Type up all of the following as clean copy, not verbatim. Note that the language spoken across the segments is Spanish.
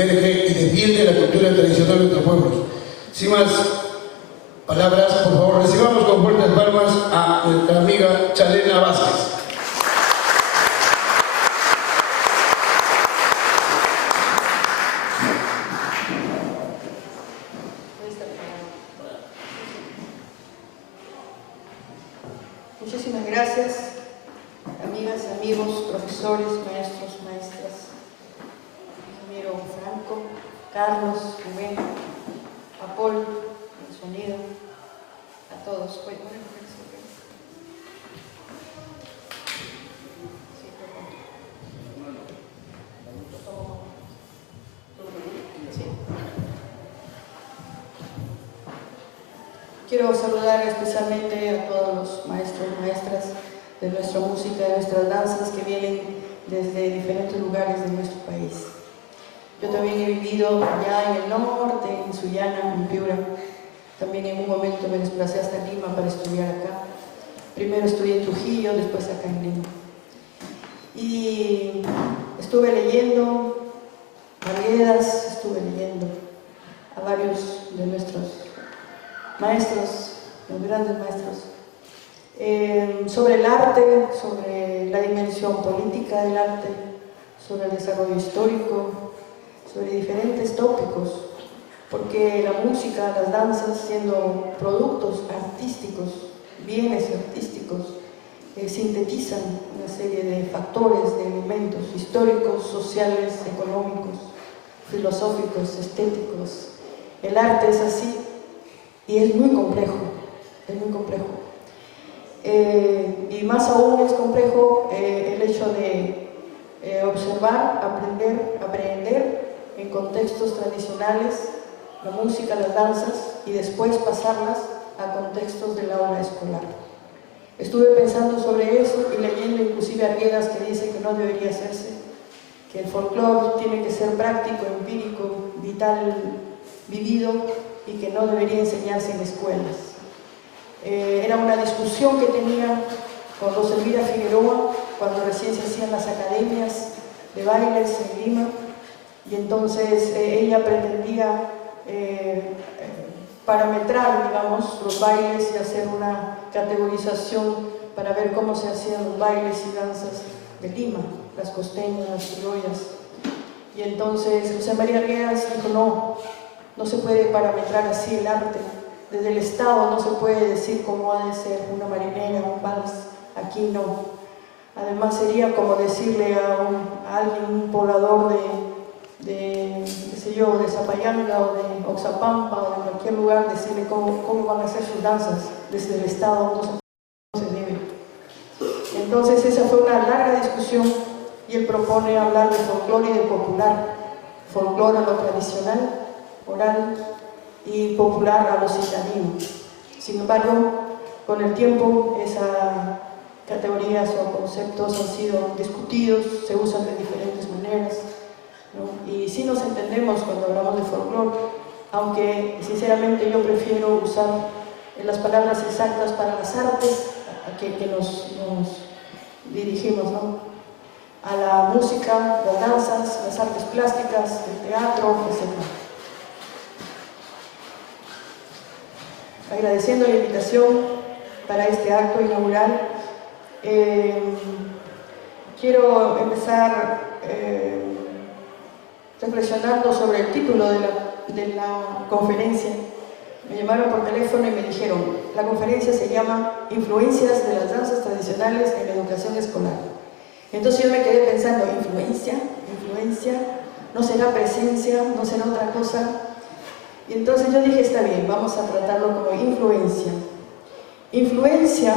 emerge y defiende la cultura tradicional de nuestros pueblos. Sin más palabras, por favor, recibamos con fuertes palmas a nuestra amiga Chalena Vázquez. Muchísimas gracias, amigas, amigos, profesores, maestros, maestras, ingeniero Franco, Carlos, Rubén, a Paul, el sonido, a todos. Quiero saludar especialmente a todos los maestros y maestras de nuestra música, de nuestras danzas que vienen desde diferentes lugares de nuestro país. Yo también he vivido allá en el norte, en Sullana, en Piura. También en un momento me desplacé hasta Lima para estudiar acá. Primero estudié en Trujillo, después acá en Lima. Y estuve leyendo Arguedas, estuve leyendo a varios de nuestros maestros, los grandes maestros, sobre el arte, sobre la dimensión política del arte, sobre el desarrollo histórico, sobre diferentes tópicos, porque la música, las danzas, siendo productos artísticos, bienes artísticos, sintetizan una serie de factores, de elementos históricos, sociales, económicos, filosóficos, estéticos. El arte es así. Y es muy complejo, es muy complejo. Y más aún es complejo el hecho de observar, aprender en contextos tradicionales la música, las danzas, y después pasarlas a contextos del aula escolar. Estuve pensando sobre eso y leyendo inclusive Arguedas, que dice que no debería hacerse, que el folclore tiene que ser práctico, empírico, vital, vivido, y que no debería enseñarse en escuelas. Era una discusión que tenía con Rosa Elvira Figueroa cuando recién se hacían las academias de bailes en Lima, y entonces ella pretendía parametrar, digamos, los bailes y hacer una categorización para ver cómo se hacían los bailes y danzas de Lima, las costeñas, las criollas. Y entonces José María Arguedas dijo, no se puede parametrar así el arte. Desde el Estado no se puede decir cómo ha de ser una marinera, un vals, aquí no. Además sería como decirle a alguien, un poblador de Zapayanga o de Oxapampa o de cualquier lugar, decirle cómo van a hacer sus danzas. Desde el Estado no se debe. Entonces esa fue una larga discusión y él propone hablar de folclore y de popular. Folclore a lo tradicional, oral, y popular a lo citadino. Sin embargo, con el tiempo esas categorías o conceptos han sido discutidos, se usan de diferentes maneras, ¿no? Y sí nos entendemos cuando hablamos de folclore, aunque sinceramente yo prefiero usar las palabras exactas para las artes que nos dirigimos, ¿no? A la música, las danzas, las artes plásticas, el teatro, etc. Agradeciendo la invitación para este acto inaugural, quiero empezar reflexionando sobre el título de la conferencia. Me llamaron por teléfono y me dijeron, la conferencia se llama Influencias de las danzas tradicionales en la educación escolar. Entonces yo me quedé pensando, ¿influencia? ¿No será presencia? ¿No será otra cosa? Y entonces yo dije, está bien, vamos a tratarlo como influencia. Influencia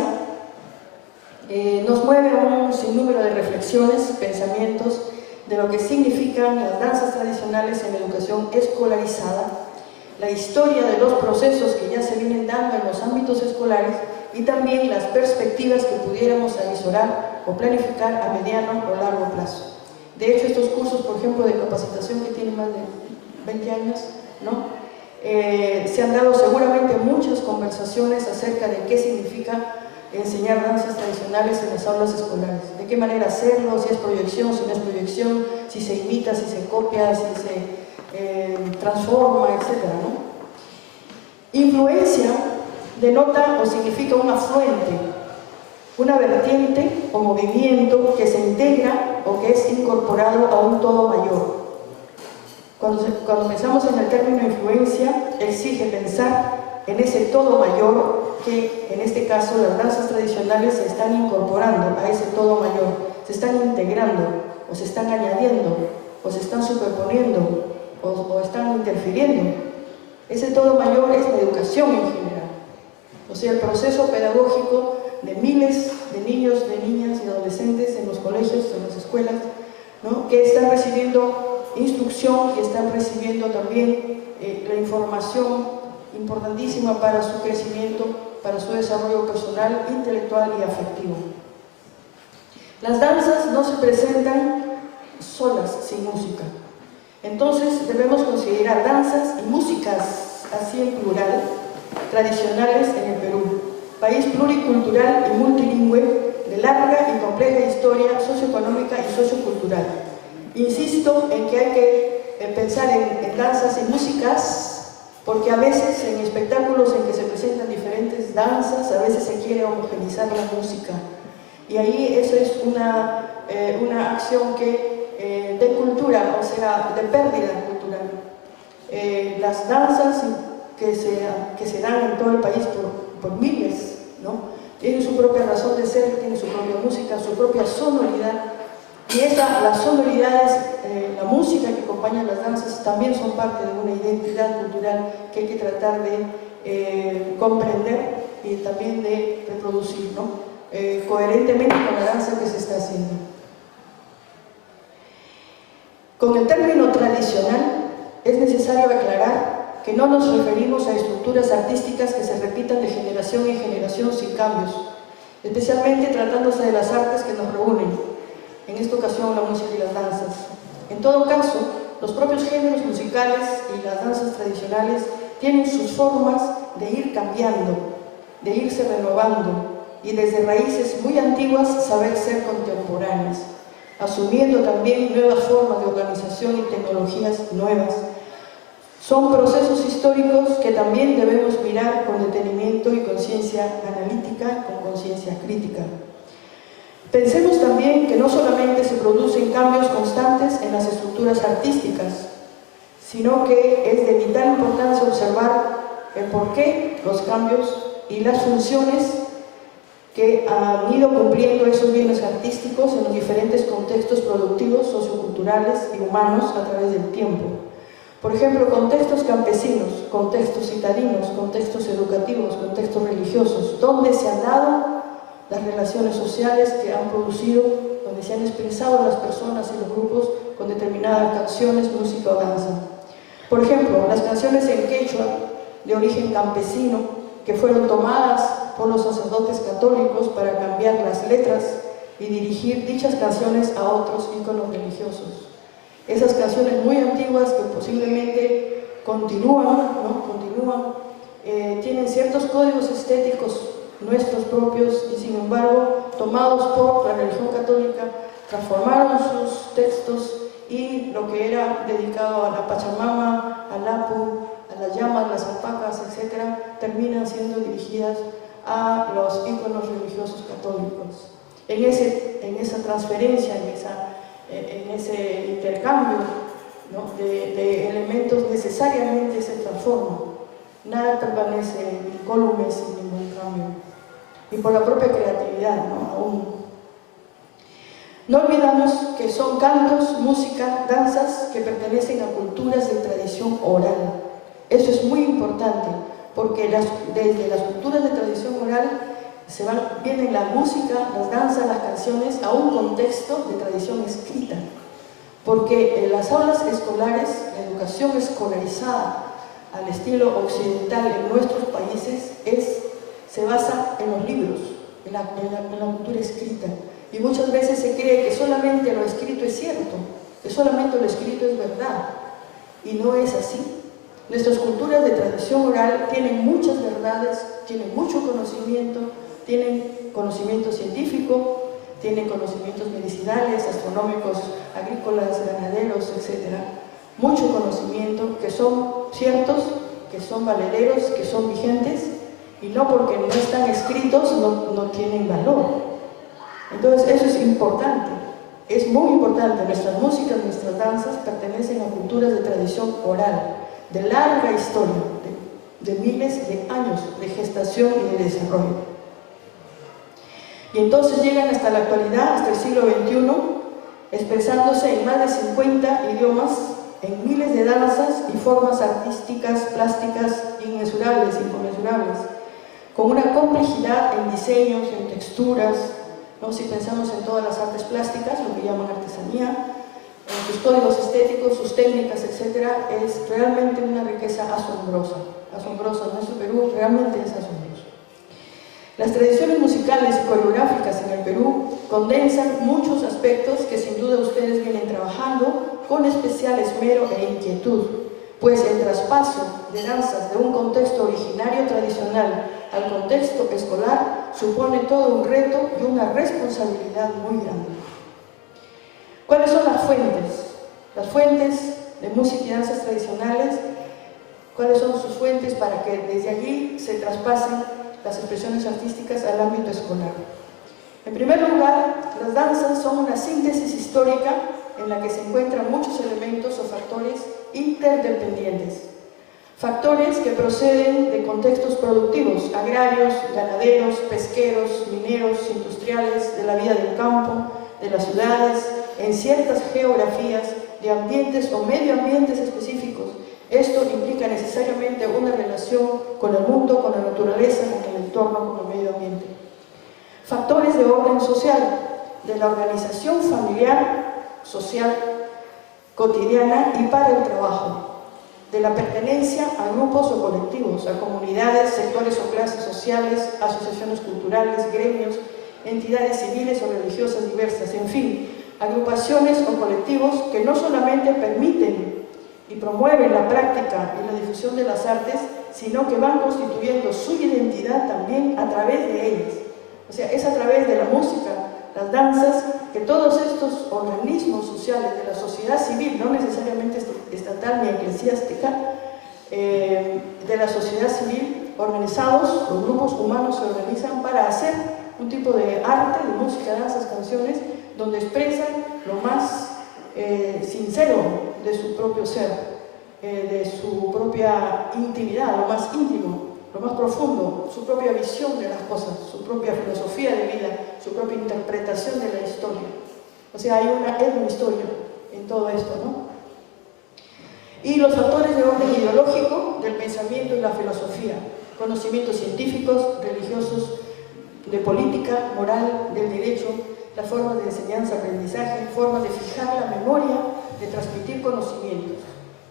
nos mueve a un sinnúmero de reflexiones, pensamientos de lo que significan las danzas tradicionales en la educación escolarizada, la historia de los procesos que ya se vienen dando en los ámbitos escolares y también las perspectivas que pudiéramos avisorar o planificar a mediano o largo plazo. De hecho, estos cursos, por ejemplo, de capacitación que tienen más de 20 años, ¿no? Se han dado seguramente muchas conversaciones acerca de qué significa enseñar danzas tradicionales en las aulas escolares, de qué manera hacerlo, si es proyección, si no es proyección, si se imita, si se copia, si transforma, etc., ¿no? Influencia denota o significa un afluente, una vertiente o movimiento que se integra o que es incorporado a un todo mayor. Cuando pensamos en el término influencia, exige pensar en ese todo mayor que, en este caso, las danzas tradicionales se están incorporando a ese todo mayor, se están integrando, o se están añadiendo, o se están superponiendo, o están interfiriendo. Ese todo mayor es la educación en general, o sea, el proceso pedagógico de miles de niños, de niñas y adolescentes en los colegios, en las escuelas, ¿no?, que están recibiendo instrucción y están recibiendo también la información importantísima para su crecimiento, para su desarrollo personal, intelectual y afectivo. Las danzas no se presentan solas, sin música. Entonces debemos considerar danzas y músicas, así en plural, tradicionales en el Perú, país pluricultural y multilingüe de larga y compleja historia socioeconómica y sociocultural. Insisto en que hay que pensar en danzas y músicas, porque a veces en espectáculos en que se presentan diferentes danzas, a veces se quiere homogeneizar la música. Y ahí eso es una acción de cultura, o sea, de pérdida cultural. Las danzas que se dan en todo el país por miles, ¿no?, tienen su propia razón de ser, tienen su propia música, su propia sonoridad. Y las sonoridades, la música que acompaña las danzas también son parte de una identidad cultural que hay que tratar de comprender y también de reproducir, ¿no?, coherentemente con la danza que se está haciendo. Con el término tradicional es necesario aclarar que no nos referimos a estructuras artísticas que se repitan de generación en generación sin cambios, especialmente tratándose de las artes que nos reúnen, en esta ocasión la música y las danzas. En todo caso, los propios géneros musicales y las danzas tradicionales tienen sus formas de ir cambiando, de irse renovando, y desde raíces muy antiguas saber ser contemporáneas, asumiendo también nuevas formas de organización y tecnologías nuevas. Son procesos históricos que también debemos mirar con detenimiento y conciencia analítica, con conciencia crítica. Pensemos también que no solamente se producen cambios constantes en las estructuras artísticas, sino que es de vital importancia observar el porqué, los cambios y las funciones que han ido cumpliendo esos bienes artísticos en los diferentes contextos productivos, socioculturales y humanos a través del tiempo. Por ejemplo, contextos campesinos, contextos citadinos, contextos educativos, contextos religiosos, donde se han dado las relaciones sociales que han producido, donde se han expresado las personas y los grupos con determinadas canciones, música o danza. Por ejemplo, las canciones en quechua de origen campesino que fueron tomadas por los sacerdotes católicos para cambiar las letras y dirigir dichas canciones a otros íconos religiosos. Esas canciones muy antiguas que posiblemente continúan, tienen ciertos códigos estéticos nuestros propios y sin embargo tomados por la religión católica, transformaron sus textos y lo que era dedicado a la Pachamama, al Apu, a las llamas, las alpacas, etc., terminan siendo dirigidas a los íconos religiosos católicos. En esa transferencia, en ese intercambio, ¿no?, de elementos necesariamente se transforma. Nada permanece incólume sin ningún cambio. Y por la propia creatividad, ¿no?, aún. No olvidamos que son cantos, música, danzas que pertenecen a culturas de tradición oral. Eso es muy importante, porque desde las culturas de tradición oral viene la música, las danzas, las canciones a un contexto de tradición escrita. Porque en las aulas escolares, la educación escolarizada al estilo occidental en nuestros países se basa en los libros, en la cultura escrita. Y muchas veces se cree que solamente lo escrito es cierto, que solamente lo escrito es verdad. Y no es así. Nuestras culturas de tradición oral tienen muchas verdades, tienen mucho conocimiento, tienen conocimiento científico, tienen conocimientos medicinales, astronómicos, agrícolas, ganaderos, etc. mucho conocimiento, que son ciertos, que son valederos, que son vigentes, y no porque no están escritos no tienen valor. Entonces eso es importante, es muy importante. Nuestras músicas, nuestras danzas pertenecen a culturas de tradición oral, de larga historia, de miles de años de gestación y de desarrollo. Y entonces llegan hasta la actualidad, hasta el siglo XXI, expresándose en más de 50 idiomas, en miles de danzas y formas artísticas, plásticas, inmensurables, inconmensurables, con una complejidad en diseños, en texturas, ¿no? Si pensamos en todas las artes plásticas, lo que llaman artesanía, en sus códigos estéticos, sus técnicas, etc., es realmente una riqueza asombrosa. Asombrosa, nuestro Perú realmente es asombroso. Las tradiciones musicales y coreográficas en el Perú condensan muchos aspectos que sin duda ustedes vienen trabajando con especial esmero e inquietud, pues el traspaso de danzas de un contexto originario tradicional al contexto escolar supone todo un reto y una responsabilidad muy grande. ¿Cuáles son las fuentes? Las fuentes de música y danzas tradicionales, ¿cuáles son sus fuentes para que desde allí se traspasen las expresiones artísticas al ámbito escolar? En primer lugar, las danzas son una síntesis histórica en la que se encuentran muchos elementos o factores interdependientes. Factores que proceden de contextos productivos, agrarios, ganaderos, pesqueros, mineros, industriales, de la vida del campo, de las ciudades, en ciertas geografías, de ambientes o medio ambientes específicos. Esto implica necesariamente una relación con el mundo, con la naturaleza, con el entorno, con el medio ambiente. Factores de orden social, de la organización familiar, social, cotidiana y para el trabajo, de la pertenencia a grupos o colectivos, a comunidades, sectores o clases sociales, asociaciones culturales, gremios, entidades civiles o religiosas diversas, en fin, agrupaciones o colectivos que no solamente permiten y promueven la práctica y la difusión de las artes, sino que van constituyendo su identidad también a través de ellas. O sea, es a través de la música, las danzas, que todos estos organismos sociales de la sociedad civil, no necesariamente estatal ni eclesiástica, de la sociedad civil, organizados, los grupos humanos se organizan para hacer un tipo de arte, de música, danzas, canciones, donde expresan lo más sincero de su propio ser, de su propia intimidad, lo más íntimo, lo más profundo, su propia visión de las cosas, su propia filosofía de vida, su propia interpretación de la historia. O sea, hay una etnohistoria en todo esto, ¿no? Y los factores de orden ideológico del pensamiento y la filosofía, conocimientos científicos, religiosos, de política, moral, del derecho, las formas de enseñanza-aprendizaje, formas de fijar la memoria, de transmitir conocimientos.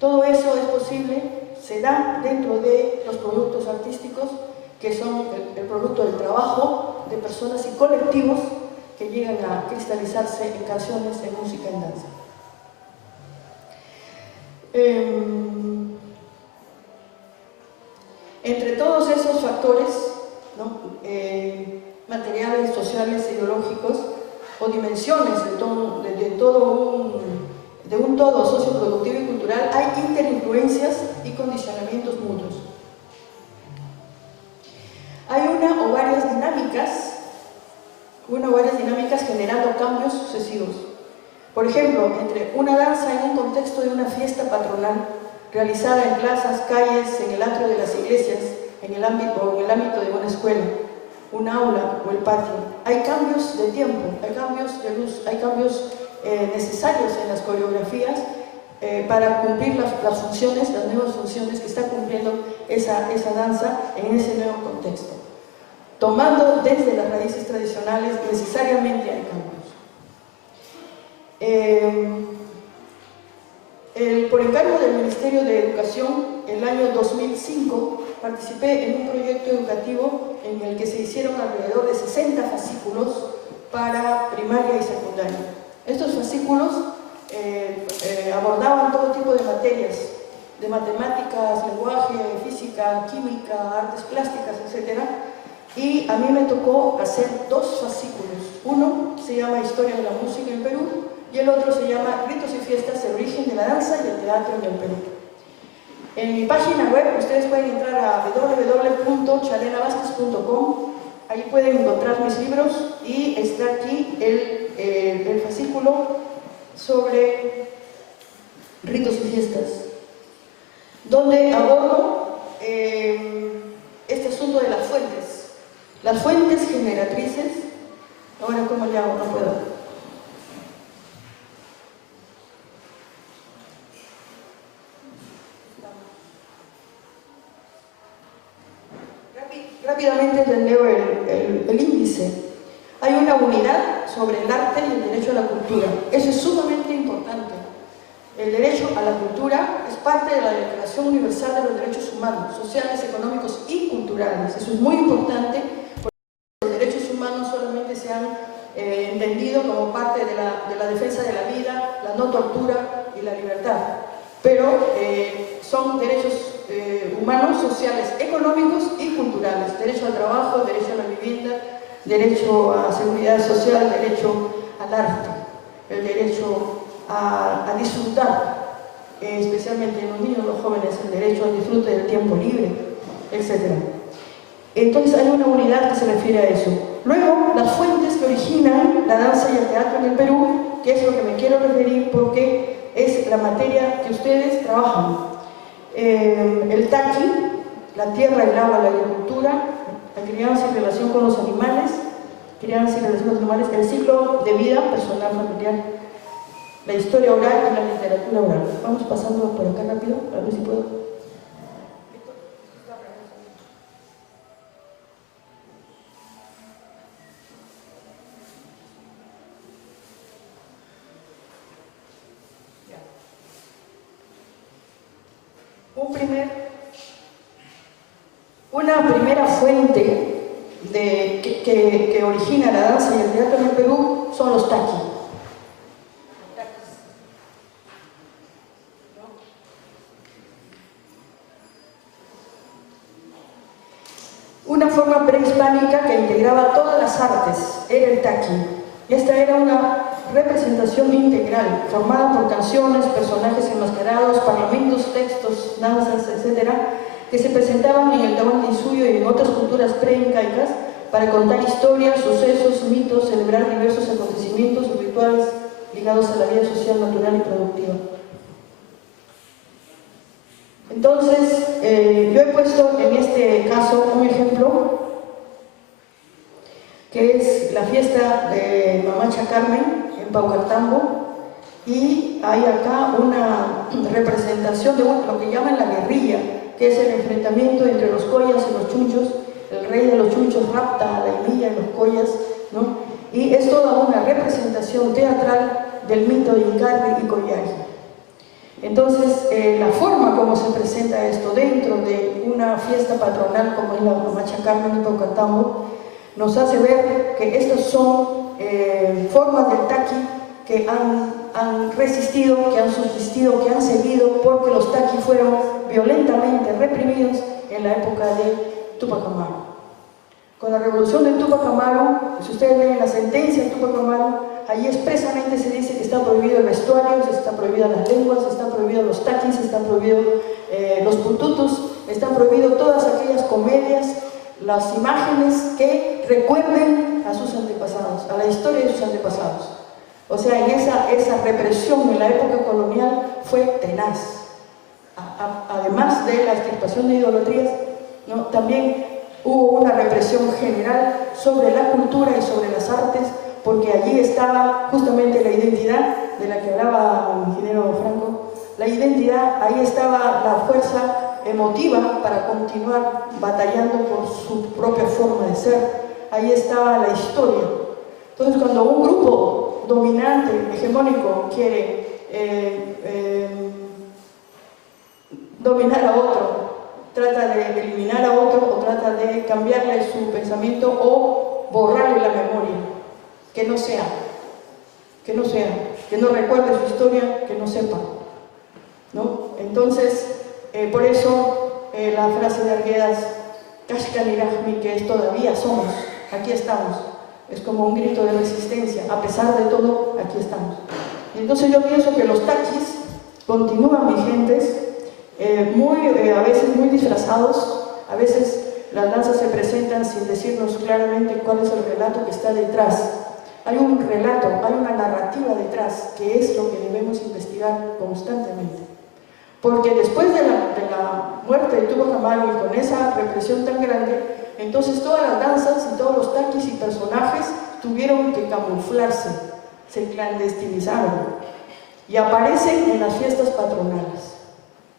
Todo eso es posible, se da dentro de los productos artísticos, que son el producto del trabajo de personas y colectivos que llegan a cristalizarse en canciones, en música, en danza. Entre todos esos factores, ¿no? Materiales, sociales, ideológicos o dimensiones de un todo socioproductivo y cultural, hay interinfluencias y condicionamientos mutuos. Hay una o varias dinámicas generando cambios sucesivos. Por ejemplo, entre una danza en un contexto de una fiesta patronal realizada en plazas, calles, en el atrio de las iglesias, en el ámbito de una escuela, un aula o el patio, hay cambios de tiempo, hay cambios de luz, hay cambios necesarios en las coreografías para cumplir las funciones, las nuevas funciones que está cumpliendo esa danza en ese nuevo contexto. Tomando desde las raíces tradicionales, necesariamente hay cambios. Por encargo del Ministerio de Educación, en el año 2005, participé en un proyecto educativo en el que se hicieron alrededor de 60 fascículos para primaria y secundaria. Estos fascículos abordaban todo tipo de materias, de matemáticas, lenguaje, física, química, artes plásticas, etc. Y a mí me tocó hacer 2 fascículos. Uno se llama Historia de la Música en Perú y el otro se llama Ritos y Fiestas, el origen de la danza y el teatro en el Perú. En mi página web ustedes pueden entrar a www.chalenavasquez.com. Ahí pueden encontrar mis libros y está aquí el fascículo sobre ritos y fiestas, donde abordo este asunto de las fuentes generatrices. Ahora, ¿cómo le hago? No puedo. Rápidamente les leo el índice. Hay una unidad sobre el arte y el derecho a la cultura. Eso es sumamente importante. El derecho a la cultura es parte de la Declaración Universal de los Derechos Humanos, Sociales, Económicos y Culturales. Eso es muy importante porque los derechos humanos solamente se han entendido como parte de la defensa de la vida, la no tortura y la libertad. Pero son derechos humanos, sociales, económicos y culturales. Derecho al trabajo, derecho a la vivienda, derecho a seguridad social, derecho al arte, el derecho a disfrutar, especialmente en los niños y los jóvenes, el derecho al disfrute del tiempo libre, etc. Entonces hay una unidad que se refiere a eso. Luego, las fuentes que originan la danza y el teatro en el Perú, que es lo que me quiero referir porque es la materia que ustedes trabajan. El taqui, la tierra, el agua, la agricultura, la crianza y relación con los animales, el ciclo de vida personal, familiar, la historia oral y la literatura oral. Vamos pasando por acá rápido, a ver si puedo. Una primera fuente que origina la danza y el teatro en el Perú son los taqui. Una forma prehispánica que integraba todas las artes era el taqui. Esta era una representación integral, formada por canciones, personajes enmascarados, parlamentos, textos, danzas, etc., que se presentaban en el Tahuantinsuyo y en otras culturas preincaicas para contar historias, sucesos, mitos, celebrar diversos acontecimientos y rituales ligados a la vida social, natural y productiva. Entonces, yo he puesto en este caso un ejemplo que es la fiesta de Mamacha Carmen en Paucartambo, y hay acá una representación de lo que llaman la guerrilla, que es el enfrentamiento entre los collas y los chunchos. El rey de los chunchos rapta a la Imilla y los collas, ¿no? Y es toda una representación teatral del mito de Incarri y Collari. Entonces, la forma como se presenta esto dentro de una fiesta patronal como es la Mamacha Carmen de Paucartambo nos hace ver que estas son formas del taqui que han resistido, que han subsistido, que han seguido, porque los taqui fueron violentamente reprimidos en la época de Túpac Amaru. Con la revolución de Túpac Amaru, si ustedes leen la sentencia de Túpac Amaru, allí expresamente se dice que está prohibido el vestuario, están prohibidas las lenguas, están prohibidos los taquis, están prohibidos los puntutus, están prohibidos todas aquellas comedias, las imágenes que recuerden a sus antepasados, a la historia de sus antepasados. O sea, en esa represión en la época colonial fue tenaz. Además de la extirpación de idolatrías, ¿no? También hubo una represión general sobre la cultura y sobre las artes, porque allí estaba justamente la identidad de la que hablaba el ingeniero Franco, la identidad, ahí estaba la fuerza emotiva para continuar batallando por su propia forma de ser, ahí estaba la historia. Entonces, cuando un grupo dominante, hegemónico, quiere dominar a otro, trata de eliminar a otro o trata de cambiarle su pensamiento o borrarle la memoria, que no recuerde su historia, que no sepa, ¿no? Entonces, por eso la frase de Arguedas, Kashkanirajmi, que es todavía somos, aquí estamos, es como un grito de resistencia, a pesar de todo, aquí estamos. Y entonces yo pienso que los taquis continúan vigentes, a veces muy disfrazados, a veces las danzas se presentan sin decirnos claramente cuál es el relato que está detrás. Hay un relato, hay una narrativa detrás, que es lo que debemos investigar constantemente. Porque después de la muerte de Tupac Amaru y con esa represión tan grande, entonces todas las danzas y todos los taquis y personajes tuvieron que camuflarse, se clandestinizaron y aparecen en las fiestas patronales.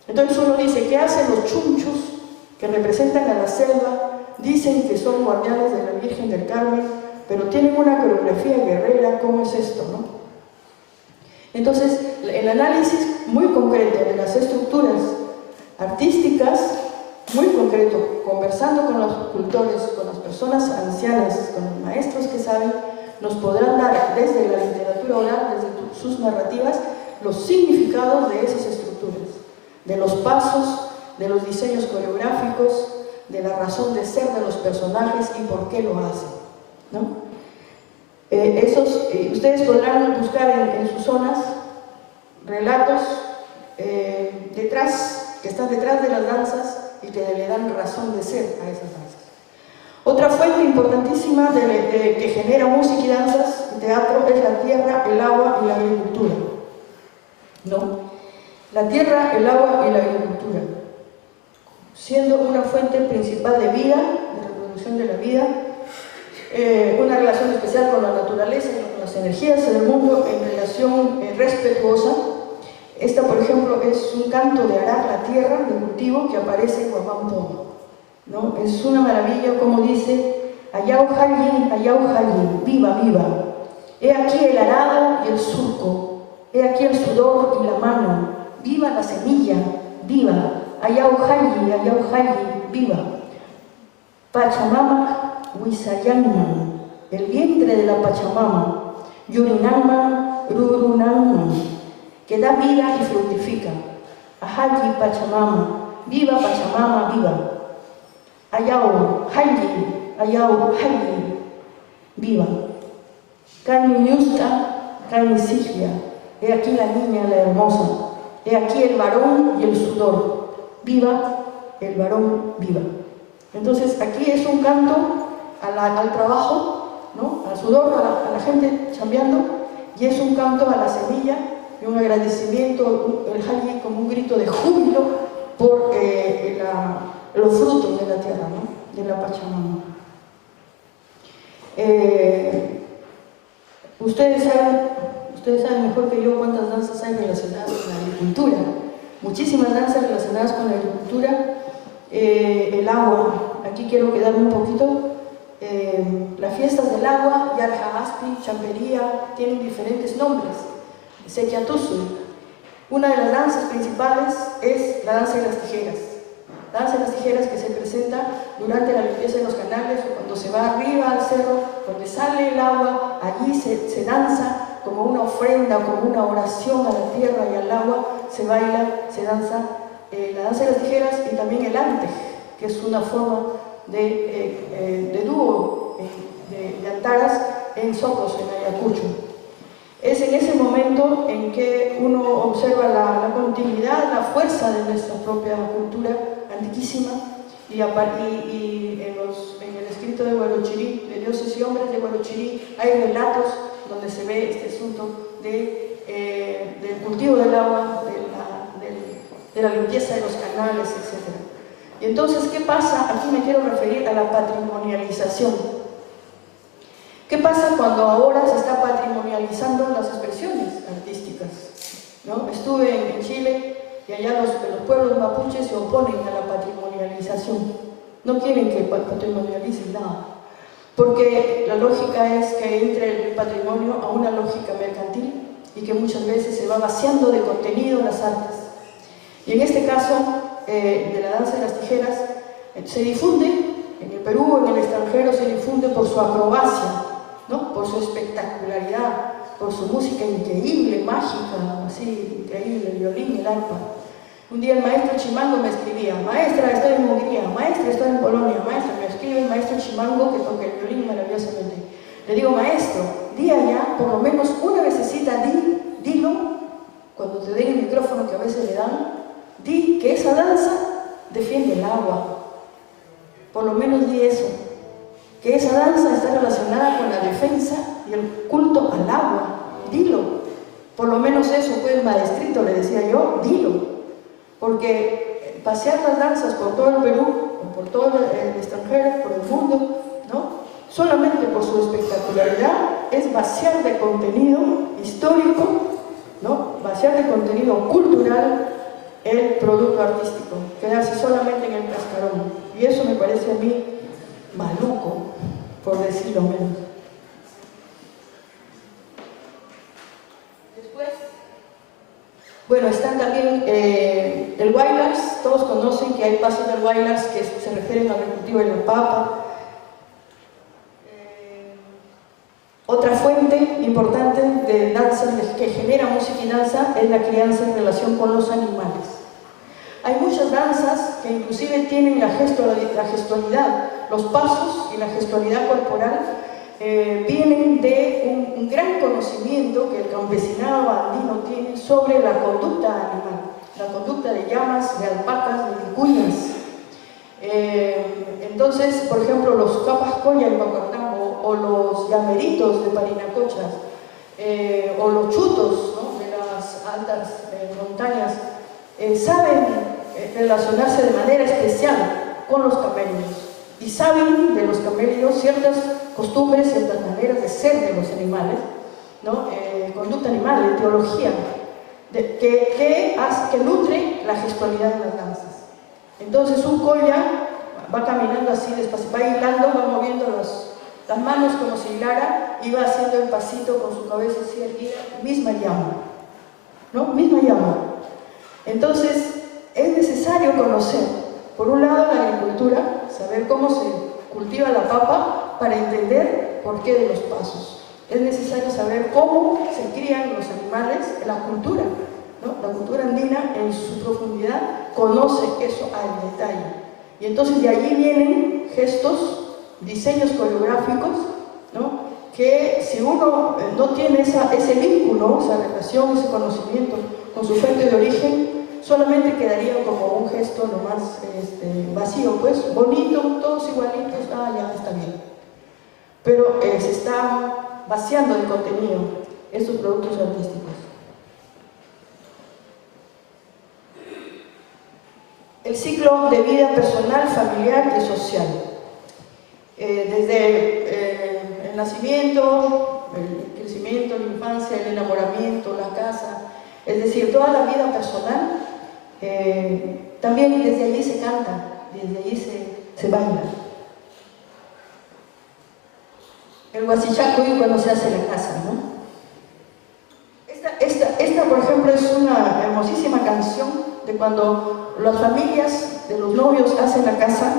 Entonces uno dice, ¿qué hacen los chunchos que representan a la selva? Dicen que son guardianes de la Virgen del Carmen, pero tienen una coreografía guerrera. ¿Cómo es esto, no? Entonces, el análisis muy concreto de las estructuras artísticas, muy concreto, conversando con los cultores, con las personas ancianas, con los maestros que saben, nos podrán dar desde la literatura oral, desde sus narrativas, los significados de esas estructuras, de los pasos, de los diseños coreográficos, de la razón de ser de los personajes y por qué lo hacen, ¿no? Ustedes podrán buscar en sus zonas relatos que están detrás de las danzas y que le dan razón de ser a esas danzas. Otra fuente importantísima que genera música y danzas y teatro es la tierra, el agua y la agricultura, ¿no? La tierra, el agua y la agricultura, siendo una fuente principal de vida, de reproducción de la vida, una relación especial con la naturaleza y con las energías del mundo en relación respetuosa. Esta, por ejemplo, es un canto de arar la tierra de cultivo que aparece en Guamán Poma, ¿no? Es una maravilla, como dice, Ayau Halyin, viva, viva. He aquí el arado y el surco, he aquí el sudor y la mano, viva la semilla, viva. Ayau Halyin, viva. Pachamama Huisayanman, el vientre de la Pachamama, Yurinanman, Rurunanman, que da vida y fructifica. Ahayi Pachamama, viva Pachamama, viva. Ayau Halyin, viva. Kami Yusta, Kami Siglia, he aquí la niña, la hermosa, he aquí el varón y el sudor, viva el varón, viva. Entonces aquí es un canto al trabajo, ¿no? Al sudor, a la gente chambeando, y es un canto a la semilla y un agradecimiento, el Halyi como un grito de júbilo por los frutos de la tierra, ¿no? De la Pachamama. Ustedes saben mejor que yo cuántas danzas hay relacionadas con la agricultura. Muchísimas danzas relacionadas con la agricultura. El agua, aquí quiero quedarme un poquito. Las fiestas del agua, Yarjagaspi, Champería, tienen diferentes nombres. Sequiatusu. Una de las danzas principales es la danza de las tijeras. La danza de las tijeras que se presenta durante la limpieza de los canales o cuando se va arriba al cerro, donde sale el agua, allí se danza como una ofrenda, como una oración a la tierra y al agua, se baila, se danza la danza de las tijeras y también el ante, que es una forma de dúo de antaras en Socos, en Ayacucho. Es en ese momento en que uno observa la continuidad, la fuerza de nuestra propia cultura antiquísima y en el escrito de Huarochirí, de Dioses y Hombres de Huarochirí, hay relatos donde se ve este asunto del cultivo del agua, de la limpieza de los canales, etc. Y entonces, ¿qué pasa? Aquí me quiero referir a la patrimonialización. ¿Qué pasa cuando ahora se está patrimonializando las expresiones artísticas? ¿No? Estuve en Chile y allá los pueblos mapuches se oponen a la patrimonialización. No quieren que patrimonialicen nada. Porque la lógica es que entre el patrimonio a una lógica mercantil y que muchas veces se va vaciando de contenido las artes. Y en este caso de la danza de las tijeras se difunde, en el Perú o en el extranjero se difunde por su acrobacia, ¿no? Por su espectacularidad, por su música increíble, mágica, así, increíble, el violín, el arpa. Un día el maestro Chimango me escribía: maestra, estoy en Hungría, maestra, estoy en Polonia, maestra, me escribe el maestro Chimango que toca el violín maravillosamente. Le digo: maestro, di allá, por lo menos una vecesita, di dilo, cuando te den el micrófono que a veces le dan, di que esa danza defiende el agua. Por lo menos di eso, que esa danza está relacionada con la defensa y el culto al agua. Dilo. Por lo menos eso, pues, maestrito, le decía yo, dilo. Porque pasear las danzas por todo el Perú, o por todo el extranjero, por el mundo, ¿no?, solamente por su espectacularidad, es vaciar de contenido histórico, ¿no?, vaciar de contenido cultural el producto artístico, quedarse solamente en el cascarón. Y eso me parece a mí maluco, por decirlo menos. Después, bueno, están también el Wailars. Todos conocen que hay pasos del Wailars que se refieren al cultivo de la papa. Otra fuente importante de danza que genera música y danza es la crianza en relación con los animales. Hay muchas danzas que inclusive tienen la gestualidad, los pasos y la gestualidad corporal vienen de un gran conocimiento que el campesinado andino tiene sobre la conducta animal, la conducta de llamas, de alpacas, de vicuñas. Entonces, por ejemplo, los Capascoya en Bacatambo, o los llameritos de Parinacochas, o los chutos, ¿no?, de las altas montañas, saben relacionarse de manera especial con los camélidos, y saben de los camélidos ciertas costumbres, ciertas maneras de ser de los animales, ¿no?, conducta animal, etiología, que nutre la gestualidad de las danzas. Entonces un colla va caminando así despacio, va hilando, va moviendo las manos como si hilara, y va haciendo el pasito con su cabeza así erguida, misma llama, ¿no?, misma llama. Entonces es necesario conocer, por un lado, la agricultura, saber cómo se cultiva la papa para entender por qué de los pasos. Es necesario saber cómo se crían los animales, la cultura, ¿no? La cultura andina en su profundidad conoce eso al detalle. Y entonces de allí vienen gestos, diseños coreográficos, ¿no?, que si uno no tiene ese vínculo, esa relación, ese conocimiento con su fuente de origen, solamente quedaría como un gesto nomás vacío, pues, bonito, todos igualitos, ya está bien. Pero se está vaciando de contenido estos productos artísticos. El ciclo de vida personal, familiar y social. Desde el nacimiento, el crecimiento, la infancia, el enamoramiento, la casa, es decir, toda la vida personal, también desde allí se canta, desde allí se baila. El huasichacuy cuando se hace la casa, ¿no? Esta, por ejemplo, es una hermosísima canción de cuando las familias de los novios hacen la casa,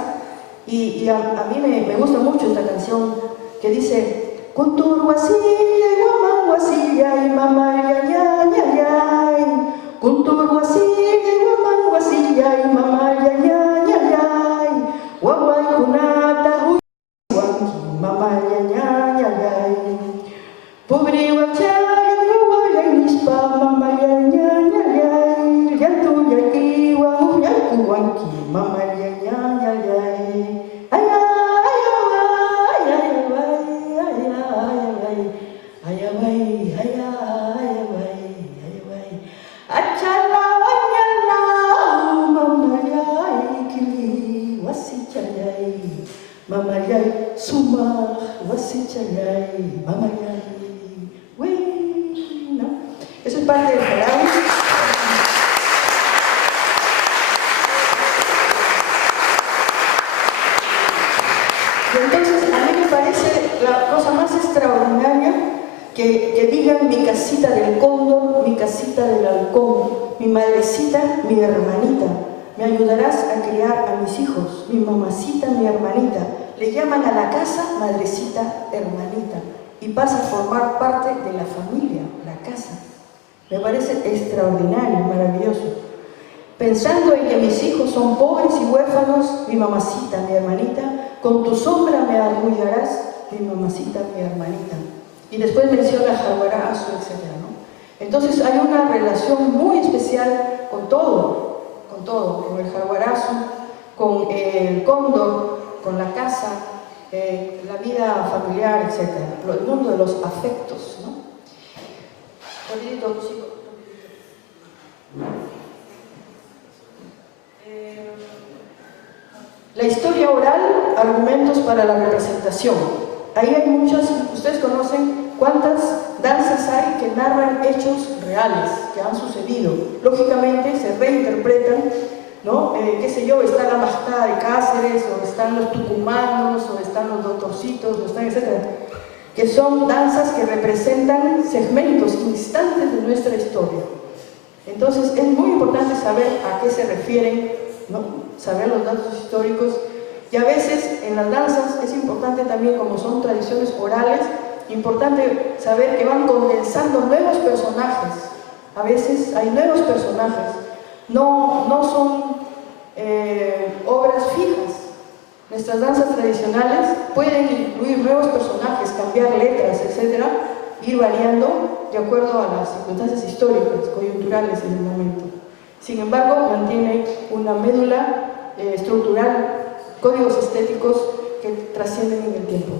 y a mí me gusta mucho esta canción que dice: Kuntur wasilla y mamá wasilla y mamá ya ya ya ya, Kuntur wasilla y mamá wasilla y mamá ya ya ya ya, Wawai kunata huiwanki mamá ya ya ya ya, Pobri wachaya wawai nispa mamá ya ya ya ya, Yantu yaki wamu yaku wanki mamá ya ya ya ya. Mamayay, suma, wasichayay, mamayay, wey, ¿no? Eso es parte del jarabe. Y entonces a mí me parece la cosa más extraordinaria que digan mi casita del cóndor, mi casita del halcón, mi madrecita, mi hermanita. Me ayudarás a criar a mis hijos, mi mamacita, mi hermanita. Le llaman a la casa madrecita, hermanita, y pasa a formar parte de la familia, la casa. Me parece extraordinario, maravilloso. Pensando en que mis hijos son pobres y huérfanos, mi mamacita, mi hermanita, con tu sombra me arrullarás, mi mamacita, mi hermanita. Y después menciona Jaguarazo, etc., ¿no? Entonces hay una relación muy especial con todo, con el jaguarazo, con el cóndor, con la casa, la vida familiar, etc. El mundo de los afectos, ¿no? Rapidito, chico. La historia oral, argumentos para la representación. Ahí hay muchas, ustedes conocen cuántas danzas hay que narran hechos reales que han sucedido. Lógicamente se reinterpretan, ¿no? Qué sé yo, está la Majtada de Cáceres, o están los tucumanos, o están los doctorcitos, o están, etc. Que son danzas que representan segmentos, instantes de nuestra historia. Entonces es muy importante saber a qué se refieren, ¿no? Saber los datos históricos, y a veces en las danzas es importante también, como son tradiciones orales, importante saber que van condensando nuevos personajes. A veces hay nuevos personajes, no son obras fijas. Nuestras danzas tradicionales pueden incluir nuevos personajes, cambiar letras, etc., ir variando de acuerdo a las circunstancias históricas, coyunturales en el momento. Sin embargo, mantiene una médula estructural, códigos estéticos que trascienden en el tiempo.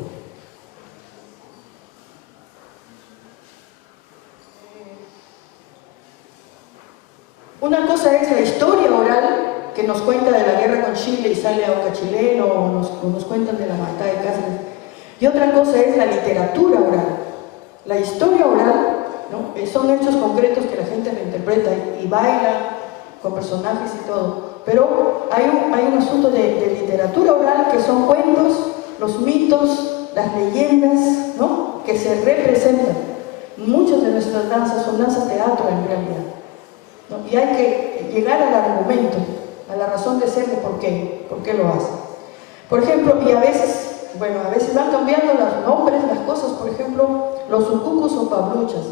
Una cosa es la historia oral, que nos cuenta de la guerra con Chile y sale a Oca Chileno, o nos cuentan de la Majtada de Cáceres. Y otra cosa es la literatura oral. La historia oral, ¿no? Son hechos concretos que la gente reinterpreta y baila con personajes y todo. Pero hay un asunto de literatura oral, que son cuentos, los mitos, las leyendas, ¿no? Que se representan. Muchas de nuestras danzas son danzas teatro en realidad, ¿no? Y hay que llegar al argumento, a la razón de ser de por qué lo hacen. Por ejemplo, y a veces van cambiando los nombres, las cosas, por ejemplo, los sucucos o pabluchas.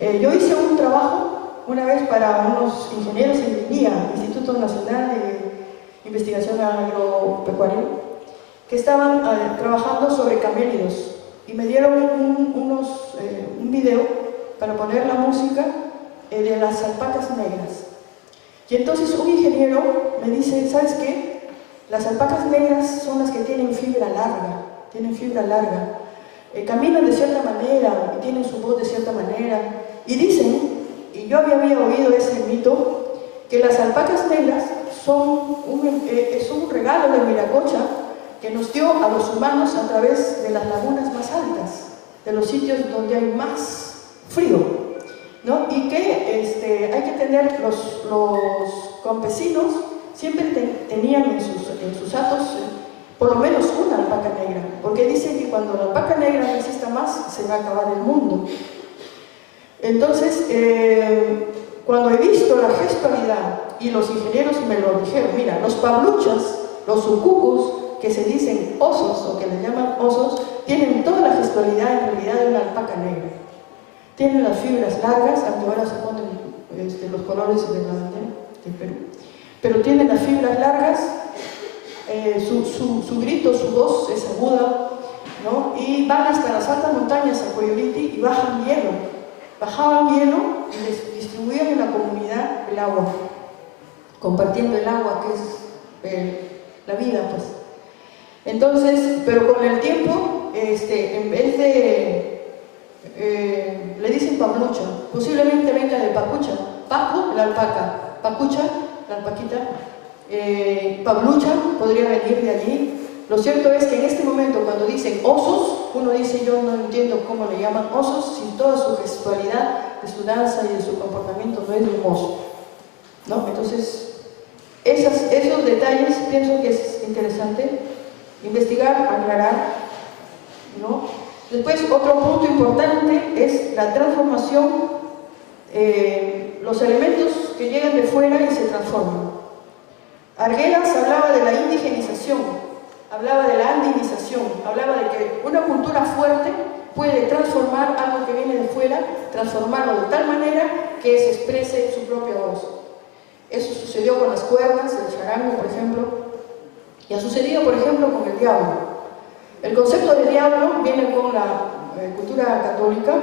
Yo hice un trabajo una vez para unos ingenieros en INIA, Instituto Nacional de Investigación Agropecuaria, que estaban trabajando sobre camélidos, y me dieron un video para poner la música de las alpacas negras. Y entonces un ingeniero me dice, ¿sabes qué? Las alpacas negras son las que tienen fibra larga, caminan de cierta manera y tienen su voz de cierta manera, y dicen, y yo había oído ese mito, que las alpacas negras son un regalo de Viracocha que nos dio a los humanos a través de las lagunas más altas, de los sitios donde hay más frío, ¿no? Y que hay que tener, los campesinos siempre tenían en sus atos por lo menos una alpaca negra, porque dicen que cuando la alpaca negra no exista más, se va a acabar el mundo. Entonces, cuando he visto la gestualidad, y los ingenieros me lo dijeron, mira, los pabluchas, los sucucos, que se dicen osos, o que les llaman osos, tienen toda la gestualidad en realidad de una alpaca negra. Tienen las fibras largas, aunque ahora se ponen los colores de la bandera del Perú, pero tienen las fibras largas, su grito, su voz es aguda, ¿no? Y van hasta las altas montañas, a Coyoliti, y bajaban hielo y les distribuían en la comunidad el agua, compartiendo el agua, que es la vida, pues. Entonces, pero con el tiempo, en vez de le dicen pablucha, posiblemente venga de pacucha, pacu, la alpaca, pacucha, la alpaquita, pablucha podría venir de allí. Lo cierto es que en este momento, cuando dicen osos, uno dice, yo no entiendo cómo le llaman osos, si toda su gestualidad de su danza y de su comportamiento no es de un oso, ¿no? Entonces, esos detalles pienso que es interesante investigar, aclarar, ¿no? Después, otro punto importante es la transformación, los elementos que llegan de fuera y se transforman. Arguedas hablaba de la indigenización, hablaba de la andinización, hablaba de que una cultura fuerte puede transformar algo que viene de fuera, transformarlo de tal manera que se exprese en su propia voz. Eso sucedió con las cuerdas, el charango, por ejemplo, y ha sucedido, por ejemplo, con el diablo. El concepto de diablo viene con la cultura católica,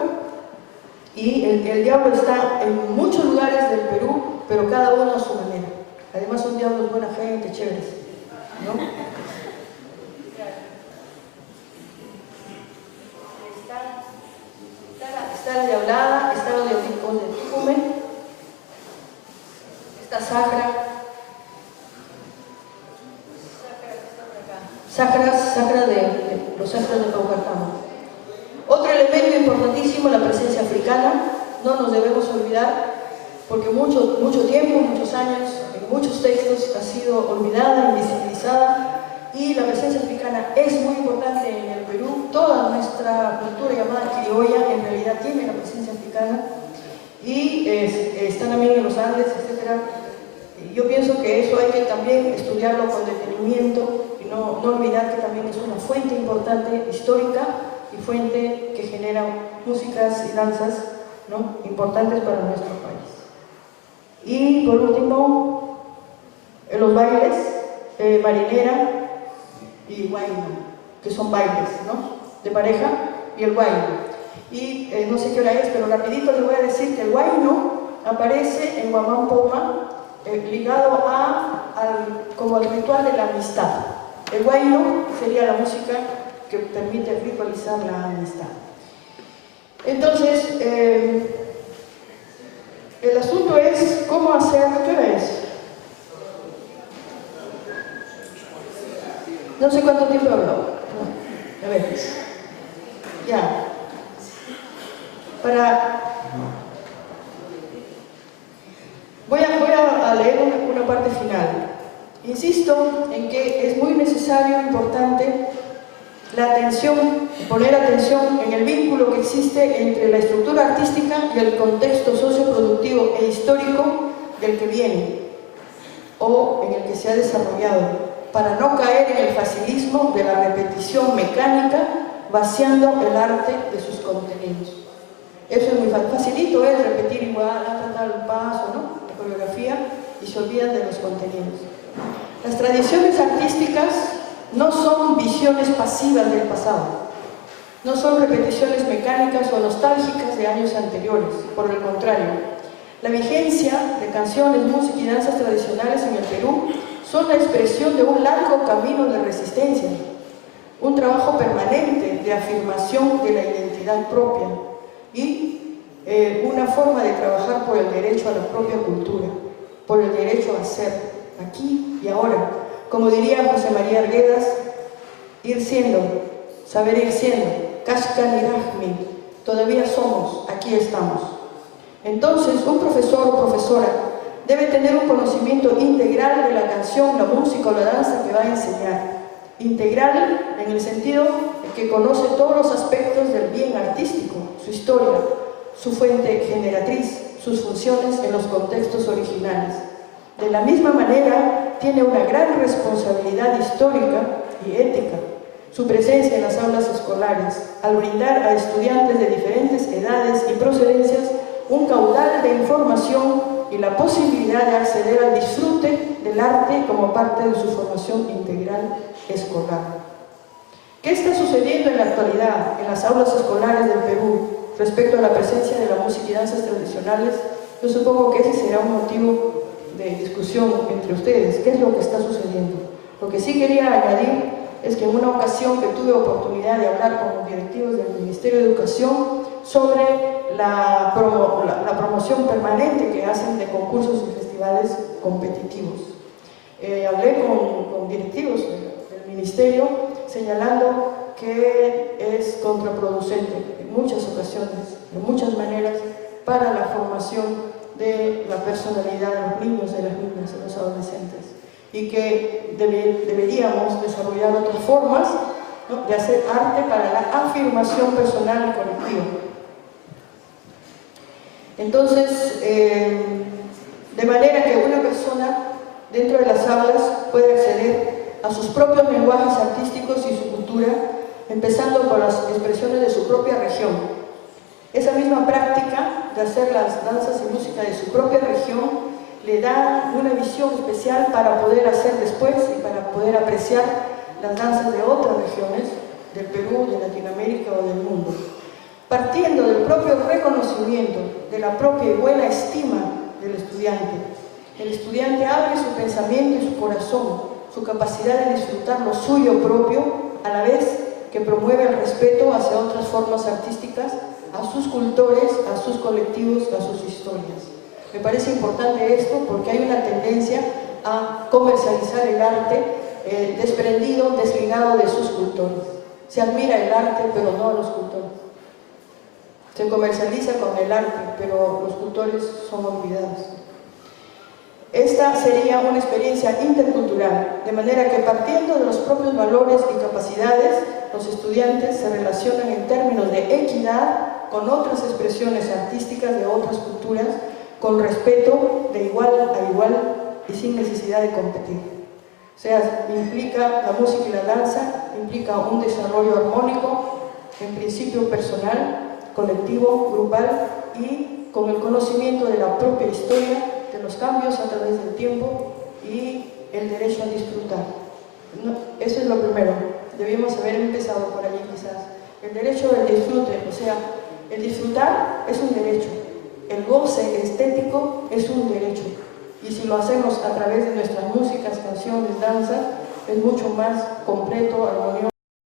Y el diablo está en muchos lugares del Perú, pero cada uno a su manera. Además son diablos buena gente, chéveres, ¿no? Está la diablada, está los diablicos de Tucumán, está Sacra, Sacra de los sacros de Paucartambo. Otro elemento importantísimo, la presencia africana, no nos debemos olvidar, porque mucho tiempo, muchos años, en muchos textos ha sido olvidada, invisibilizada, y la presencia africana es muy importante en el Perú. Toda nuestra cultura llamada criolla en realidad tiene la presencia africana, y está también en los Andes, etc. Yo pienso que eso hay que también estudiarlo con detenimiento y no olvidar que también es una fuente importante histórica y fuente que genera músicas y danzas, ¿no?, importantes para nuestro país. Y por último, los bailes, marinera y guayno, que son bailes, ¿no?, de pareja, y el guayno. Y no sé qué hora es, pero rapidito les voy a decir que el guayno aparece en Huamán ligado como al ritual de la amistad. El guayno sería la música que permite ritualizar la amistad. Entonces, el asunto es cómo hacer. ¿Qué hora es? No sé cuánto tiempo he hablado. A ver. Ya. Voy a leer una parte final. Insisto en que es muy necesario, importante, poner atención en el vínculo que existe entre la estructura artística y el contexto socioproductivo e histórico del que viene o en el que se ha desarrollado, para no caer en el facilismo de la repetición mecánica, vaciando el arte de sus contenidos. Eso es muy facilito, es repetir igual, tal paso, ¿no?, la coreografía, y se olvidan de los contenidos. Las tradiciones artísticas no son visiones pasivas del pasado, no son repeticiones mecánicas o nostálgicas de años anteriores, por el contrario. La vigencia de canciones, música y danzas tradicionales en el Perú son la expresión de un largo camino de resistencia, un trabajo permanente de afirmación de la identidad propia y una forma de trabajar por el derecho a la propia cultura, por el derecho a ser, aquí y ahora. Como diría José María Arguedas, ir siendo, saber ir siendo, Kashkan Irahmi, todavía somos, aquí estamos. Entonces, un profesor o profesora debe tener un conocimiento integral de la canción, la música o la danza que va a enseñar. Integral en el sentido de que conoce todos los aspectos del bien artístico, su historia, su fuente generatriz, sus funciones en los contextos originales. De la misma manera, tiene una gran responsabilidad histórica y ética su presencia en las aulas escolares, al brindar a estudiantes de diferentes edades y procedencias un caudal de información y la posibilidad de acceder al disfrute del arte como parte de su formación integral escolar. ¿Qué está sucediendo en la actualidad en las aulas escolares del Perú respecto a la presencia de la música y danzas tradicionales? Yo supongo que ese será un motivo de discusión entre ustedes. ¿Qué es lo que está sucediendo? Lo que sí quería añadir es que en una ocasión que tuve oportunidad de hablar con los directivos del Ministerio de Educación sobre la promoción permanente que hacen de concursos y festivales competitivos. Hablé con directivos del Ministerio señalando que es contraproducente en muchas ocasiones, de muchas maneras, para la formación de la personalidad de los niños, de las niñas, de los adolescentes, y que deberíamos desarrollar otras formas, ¿no?, de hacer arte para la afirmación personal y colectiva. Entonces, de manera que una persona dentro de las aulas puede acceder a sus propios lenguajes artísticos y su cultura, empezando por las expresiones de su propia región. Esa misma práctica de hacer las danzas y música de su propia región le da una visión especial para poder hacer después y para poder apreciar las danzas de otras regiones, del Perú, de Latinoamérica o del mundo. partiendo del propio reconocimiento, de la propia y buena estima del estudiante. El estudiante abre su pensamiento y su corazón, su capacidad de disfrutar lo suyo propio, a la vez que promueve el respeto hacia otras formas artísticas, a sus cultores, a sus colectivos, a sus historias. Me parece importante esto porque hay una tendencia a comercializar el arte desprendido, desligado de sus cultores. Se admira el arte, pero no a los cultores. Se comercializa con el arte, pero los cultores son olvidados. Esta sería una experiencia intercultural, de manera que partiendo de los propios valores y capacidades, los estudiantes se relacionan en términos de equidad con otras expresiones artísticas de otras culturas, con respeto de igual a igual y sin necesidad de competir. O sea, implica la música y la danza, implica un desarrollo armónico, en principio personal, colectivo, grupal y con el conocimiento de la propia historia, de los cambios a través del tiempo y el derecho a disfrutar. Eso es lo primero, debíamos haber empezado por allí quizás. El derecho al disfrute, o sea, el disfrutar es un derecho, el goce estético es un derecho. Y si lo hacemos a través de nuestras músicas, canciones, danza, es mucho más completo, armonioso.